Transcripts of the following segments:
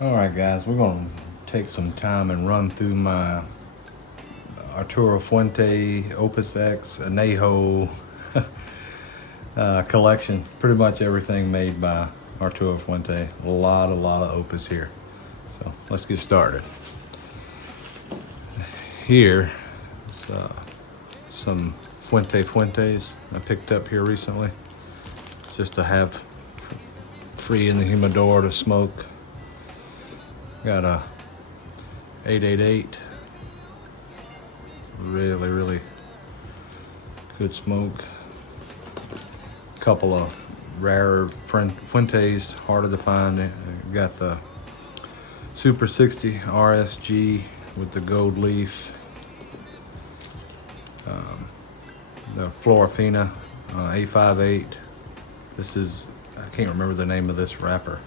Alright guys, we're going to take some time and run through my Arturo Fuente Opus X Anejo collection. Pretty much everything made by Arturo Fuente. A lot of Opus here. So let's get started. Here is some Fuentes I picked up here recently. Just to have free in the humidor to smoke. Got a 888, really good smoke. Couple of rarer Fuentes, harder to find. Got the Super 60 RSG with the gold leaf. The Florafina 858. This is, I can't remember the name of this wrapper.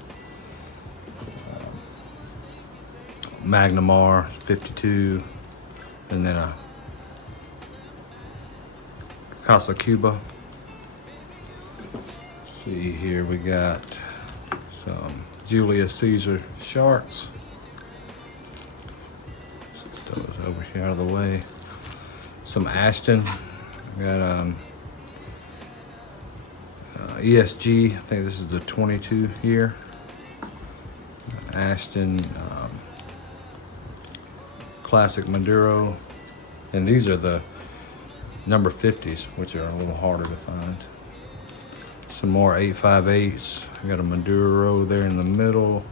Magnum R 52, and then a Casa Cuba. See here, we got some Julius Caesar Sharks. Set those over here out of the way. Some Ashton. We got ESG. I think this is the 22 year. Ashton. Classic Maduro, and these are the number 50s, which are a little harder to find. Some more 858s. I got a Maduro there in the middle,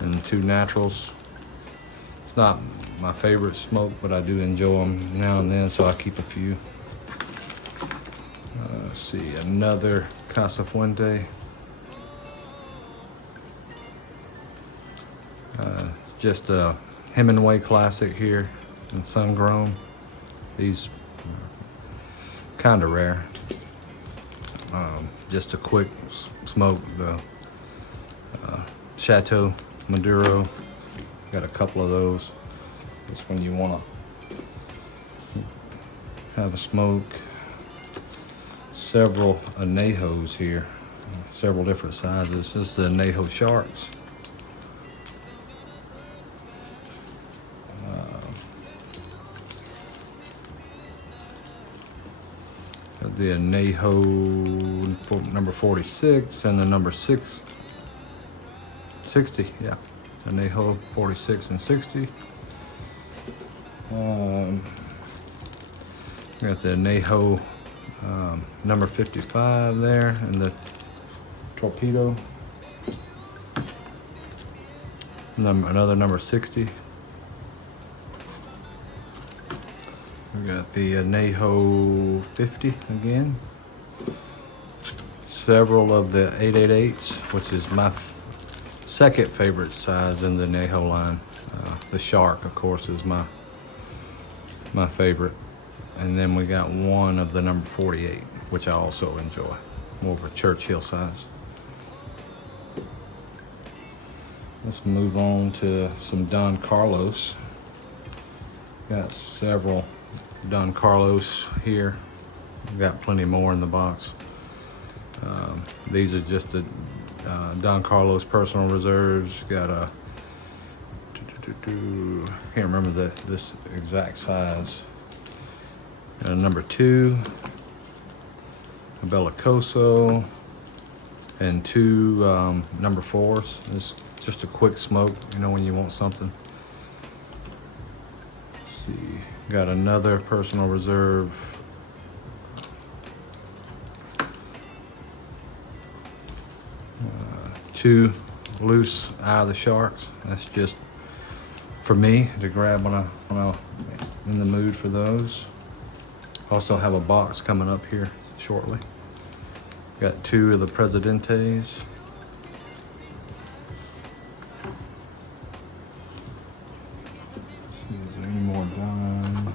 and two naturals. It's not my favorite smoke, but I do enjoy them now and then, so I keep a few. Let's see, another Casa Fuente. Just a Hemingway Classic here in sun grown. These kind of rare. Just a quick smoke. The Chateau Maduro. Got a couple of those. Just when you want to have a smoke. Several Anejos here. Several different sizes. This is the Anejo Sharks. The Anejo number 46 and the number 60, yeah. Anejo 46 and 60. Got the Anejo number 55 there, and the Torpedo. Another number 60. We got the Anejo 50 again. Several of the 888s, which is my second favorite size in the Anejo line. The Shark, of course, is my favorite. And then we got one of the number 48, which I also enjoy. More of a Churchill size. Let's move on to some Don Carlos. Got several Don Carlos here. We've got plenty more in the box. These are just the Don Carlos personal reserves. Got a I can't remember this exact size. Got a number 2, a Bellicoso, and two number 4s. This is just a quick smoke, you know, when you want something. Let's see. Got another personal reserve. Two loose Eye of the Sharks. That's just for me to grab when I'm in the mood for those. Also have a box coming up here shortly. Got two of the Presidentes. Any more Don?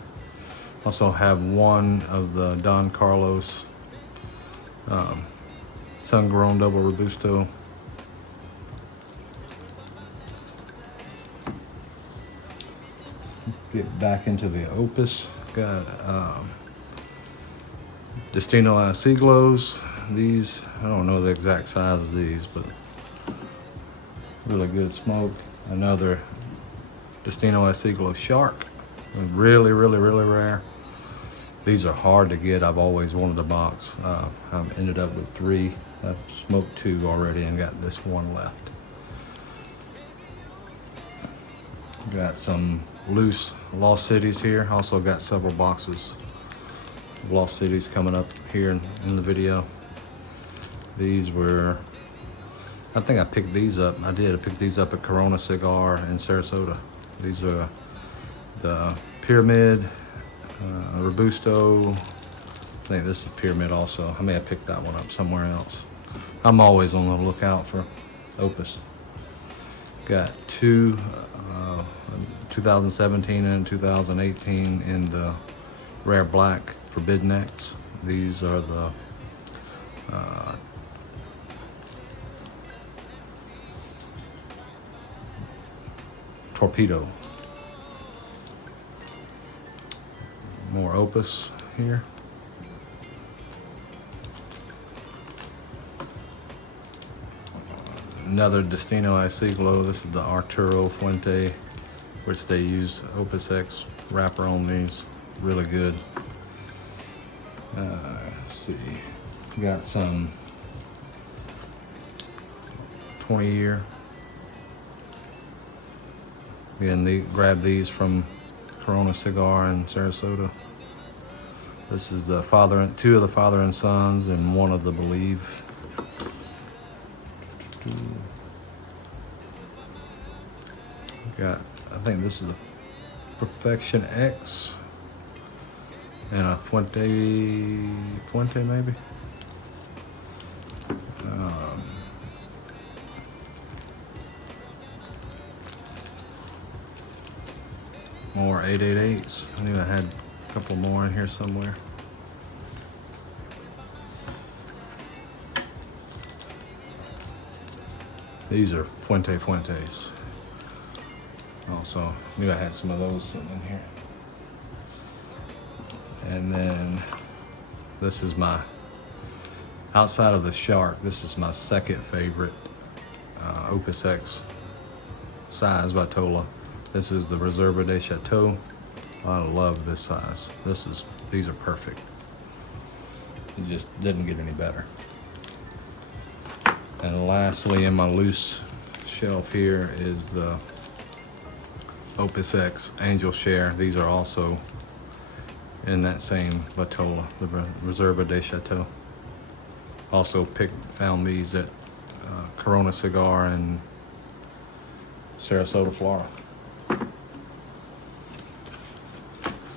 Also have one of the Don Carlos sun-grown double Robusto. Get back into the Opus. Got Destino Siglos. These, I don't know the exact size of these, but really good smoke. Another Destino El Siglo Shark. Really rare. These are hard to get. I've always wanted a box. I've ended up with 3. I've smoked 2 already and got this 1 left. Got some loose Lost Cities here. Also got several boxes of Lost Cities coming up here in the video. These were, I think I picked these up. I pick these up at Corona Cigar in Sarasota. These are the Pyramid, Robusto. I think this is Pyramid also. I may have picked that one up somewhere else. I'm always on the lookout for Opus. Got 2 2017 and 2018 in the Rare Black Forbidden X. These are the Torpedo. More Opus here. Another Destino El Siglo. This is the Arturo Fuente, which they use Opus X wrapper on these. Really good. Let's see. Got some 20-year. Again, grab these from Corona Cigar in Sarasota. This is the 2 of the Father and Sons and 1 of the Believe. Got, I think this is a Perfection X and a Fuente maybe. More 888s. I knew I had a couple more in here somewhere. These are Fuentes. Also, knew I had some of those sitting in here. And then this is my, outside of the Shark, this is my second favorite Opus X size by Tola. This is the Reserva de Chateau. I love this size. These are perfect. It just didn't get any better. And lastly, in my loose shelf here is the Opus X Angel Share. These are also in that same Batola, the Reserva de Chateau. Also found these at Corona Cigar in Sarasota, Florida.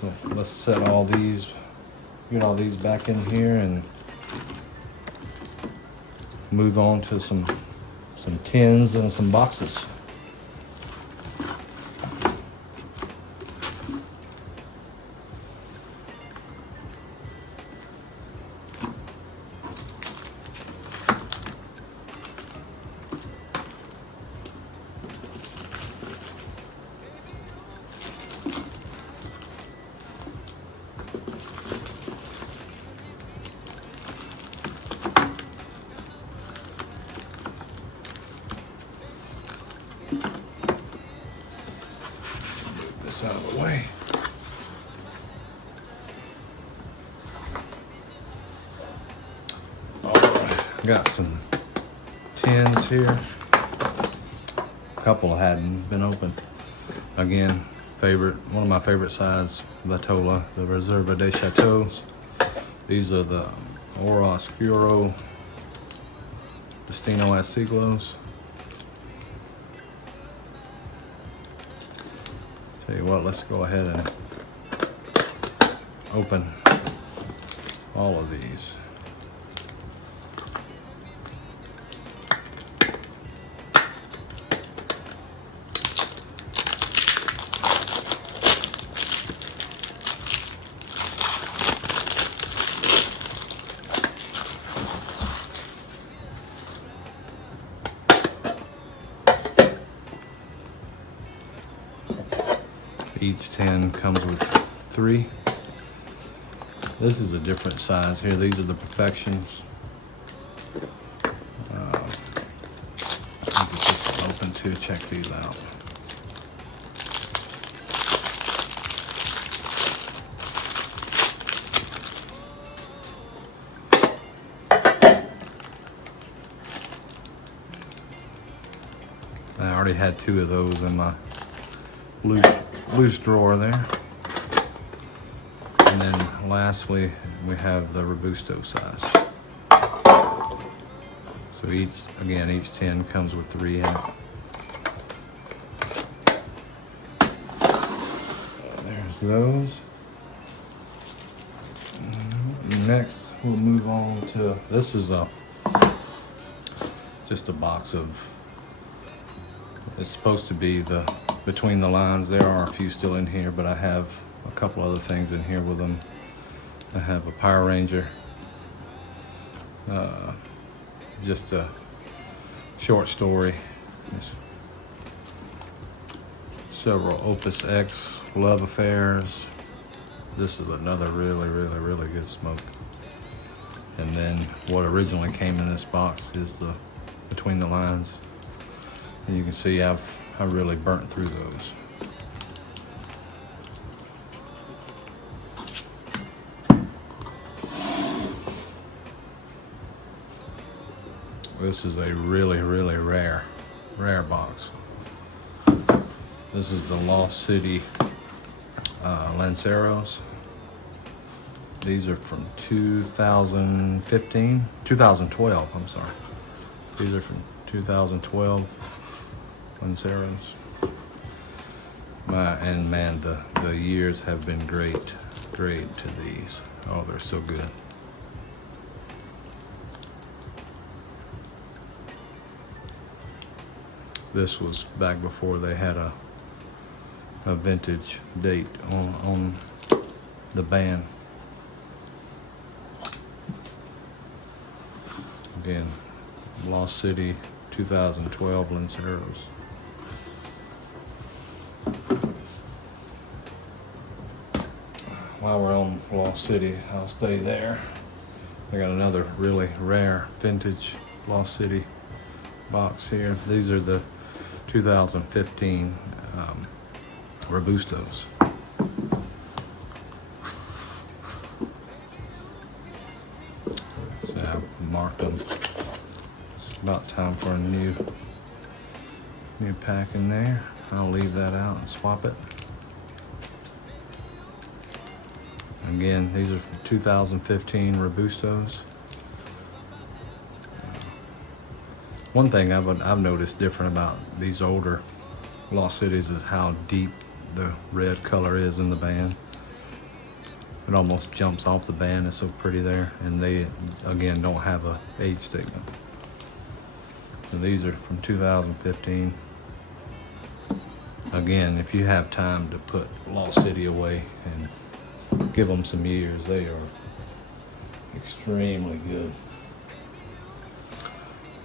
So let's set get all these back in here and move on to some tins and some boxes. Out of the way. Got some tins here. A couple hadn't been opened. Again, one of my favorite size Batola, the Reserva de Chateaux. These are the Oro Oscuro Destino El Siglos. Tell you what, let's go ahead and open all of these. Each tin comes with 3. This is a different size here. These are the Perfections. I'll just open to check these out. I already had 2 of those in my loose drawer there. And then lastly, we have the Robusto size. So each tin comes with 3 in it. There's those. Next, we'll move on to, this is just a box of, it's supposed to be the between the lines. There are a few still in here, but I have a couple other things in here with them. I have a Power Ranger, just a short story. There's several Opus X love affairs. This is another really good smoke. And then what originally came in this box is the Between the Lines. And you can see I really burnt through those. This is a really rare box. This is the Lost City Lanceros. These are from 2012, I'm sorry. These are from 2012 Lanceros. And man, the years have been great to these. Oh, they're so good. This was back before they had a vintage date on the band. Again, Lost City 2012 Lanceros. While we're on Lost City, I'll stay there. I got another really rare vintage Lost City box here. These are the 2015 Robustos. So I marked them. It's about time for a new pack in there. I'll leave that out and swap it. Again, these are from 2015 Robustos. One thing I've noticed different about these older Lost Cities is how deep the red color is in the band. It almost jumps off the band. It's so pretty there. And they, again, don't have a age statement. So these are from 2015. Again, if you have time to put Lost City away and give them some years, they are extremely good.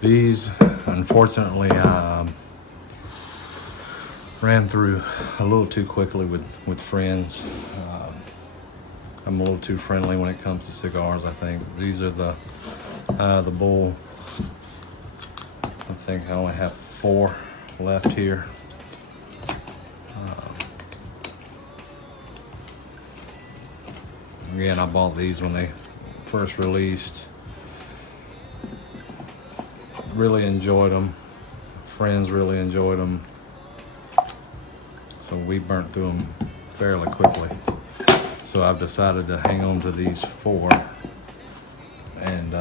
These, unfortunately, ran through a little too quickly with friends. I'm a little too friendly when it comes to cigars, I think. These are the Bull. I think I only have 4 left here. Again, I bought these when they first released. Really enjoyed them. Friends really enjoyed them. So we burnt through them fairly quickly. So I've decided to hang on to these 4 and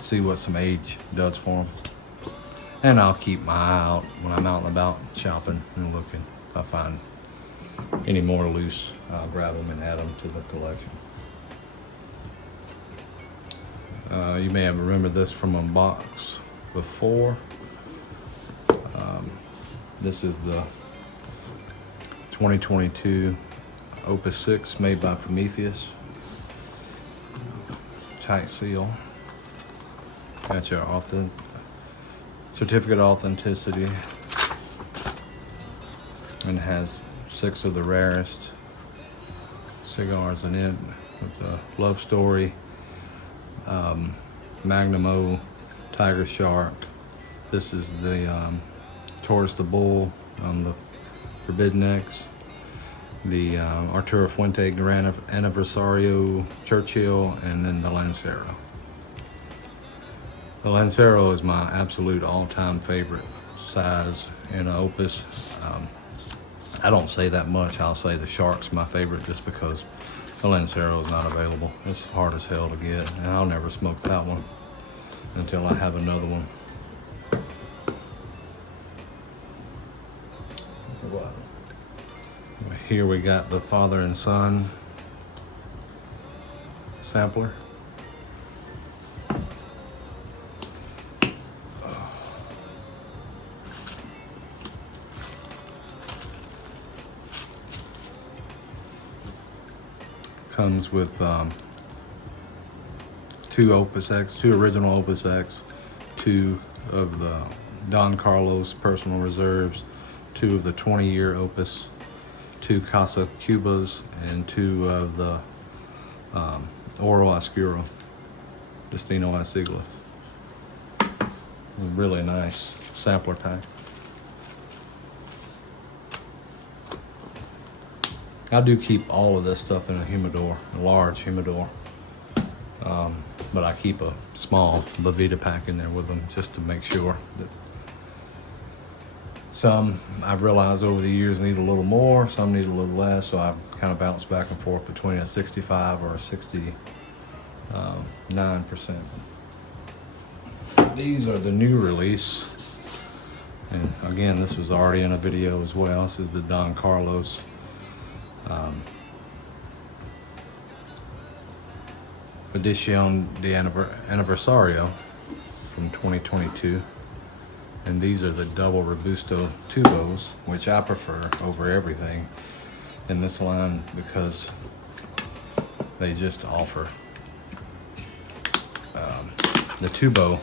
see what some age does for them. And I'll keep my eye out when I'm out and about shopping and looking. If I find any more loose, I'll grab them and add them to the collection. You may have remembered this from a box before. This is the 2022 Opus X made by Prometheus. Tight seal. Got your certificate of authenticity, and has 6 of the rarest cigars in it, with a love story, Magnum O, Tiger Shark. This is the Taurus the Bull on the Forbidden X, the Arturo Fuente Gran Aniversario Churchill, and then the Lancero. The Lancero is my absolute all-time favorite size in an Opus. I don't say that much. I'll say the Shark's my favorite just because the Lancero is not available. It's hard as hell to get, and I'll never smoke that one until I have another one. Here we got the father and son sampler. Comes with two Opus X, two original Opus X, two of the Don Carlos personal reserves, two of the 20-year Opus, two Casa Cubas, and two of the Oro Oscuro Destino a Siglo. Really nice sampler pack. I do keep all of this stuff in a humidor, a large humidor, but I keep a small Bovita pack in there with them just to make sure that some I've realized over the years need a little more, some need a little less, so I kind of bounce back and forth between a 65 or a 69%. These are the new release, and again, this was already in a video as well. This is the Don Carlos Edición de Aniversario from 2022, and these are the double Robusto tubos, which I prefer over everything in this line because they just offer the tubo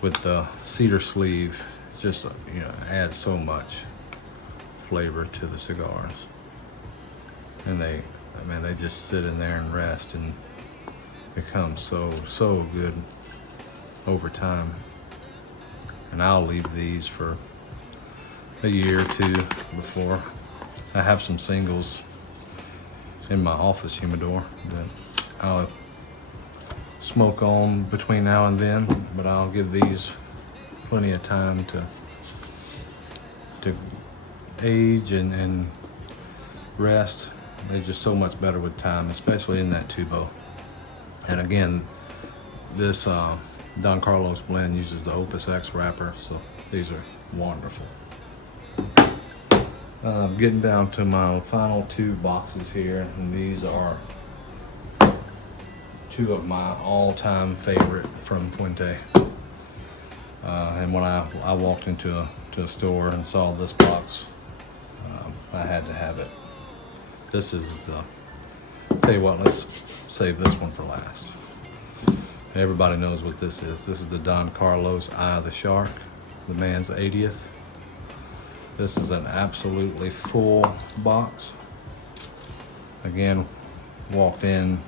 with the cedar sleeve just, you know, adds so much flavor to the cigars. And they just sit in there and rest and become so good over time. And I'll leave these for a year or two before I have some singles in my office humidor that I'll smoke on between now and then, but I'll give these plenty of time to age and rest. They're just so much better with time, especially in that tubo. And again, this Don Carlos blend uses the Opus X wrapper, so these are wonderful. Getting down to my final two boxes here, and these are two of my all-time favorite from Fuente. And when I walked into a store and saw this box, I had to have it. This is the, tell you what, let's save this one for last. Everybody knows what this is. This is the Don Carlos Eye of the Shark, the man's 80th. This is an absolutely full box. Again, walked in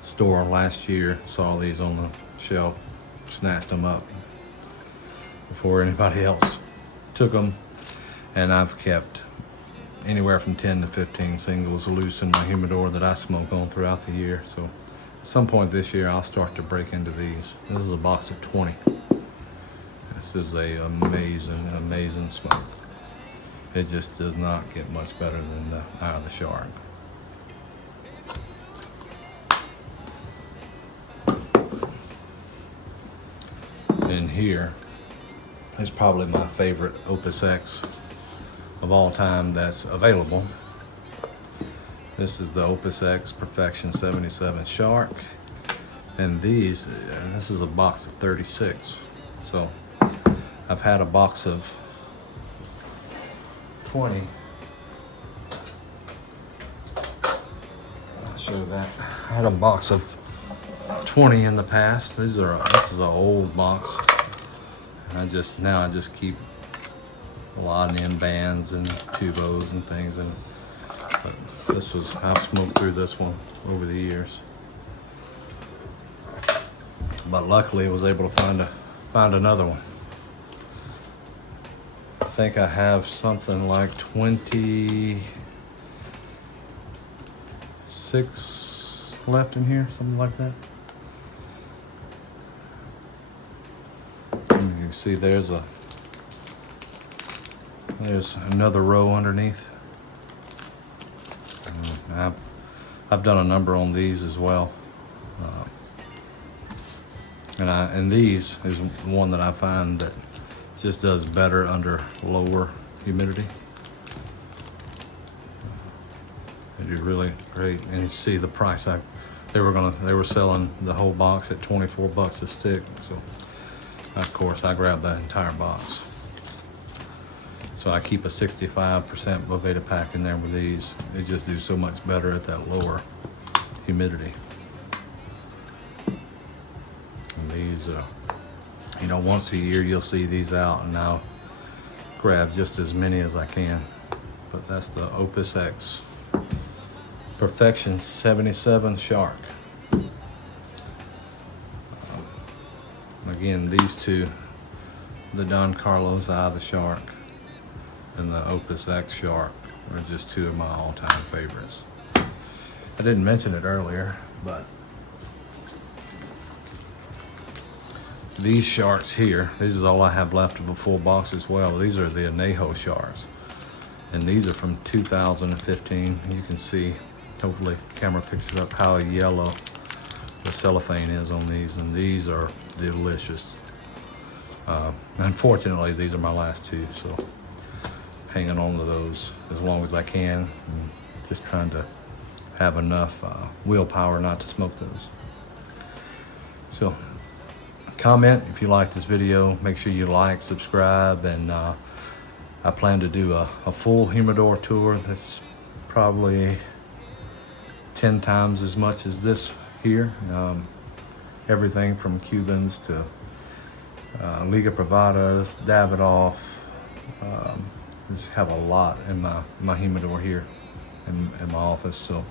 the store last year, saw these on the shelf, snatched them up before anybody else took them, and I've kept anywhere from 10 to 15 singles loose in my humidor that I smoke on throughout the year. So at some point this year I'll start to break into these. This is a box of 20. This is a amazing smoke. It just does not get much better than the Eye of the Shark. And here is probably my favorite Opus X of all time that's available. This is the Opus X Perfection 77 Shark, and this is a box of 36. So I've had a box of 20. I'll show that. I had a box of 20 in the past. This is an old box. And I just keep lodding in bands and tubos and things, but I've smoked through this one over the years. But luckily I was able to find another one. I think I have something like 26 left in here, something like that. can see there's another row underneath. I've done a number on these as well. And these is one that I find that just does better under lower humidity. They do really great. And you see the price. They were selling the whole box at 24 bucks a stick. So of course I grabbed that entire box. So I keep a 65% Boveda pack in there with these. They just do so much better at that lower humidity. And these, you know, once a year you'll see these out, and I'll grab just as many as I can. But that's the Opus X Perfection 77 Shark. Again, these two, the Don Carlos Eye of the Shark and the Opus X Shark, are just two of my all-time favorites. I didn't mention it earlier, but these sharks here, this is all I have left of a full box as well. These are the Anejos sharks, and these are from 2015. You can see, hopefully the camera picks it up, how yellow the cellophane is on these, and these are delicious. Unfortunately, these are my last two, so hanging on to those as long as I can, and just trying to have enough willpower not to smoke those. So comment if you like this video. Make sure you like, subscribe, and I plan to do a full humidor tour that's probably 10 times as much as this here. Everything from Cubans to Liga Privadas, Davidoff. Just have a lot in my humidor here in my office. So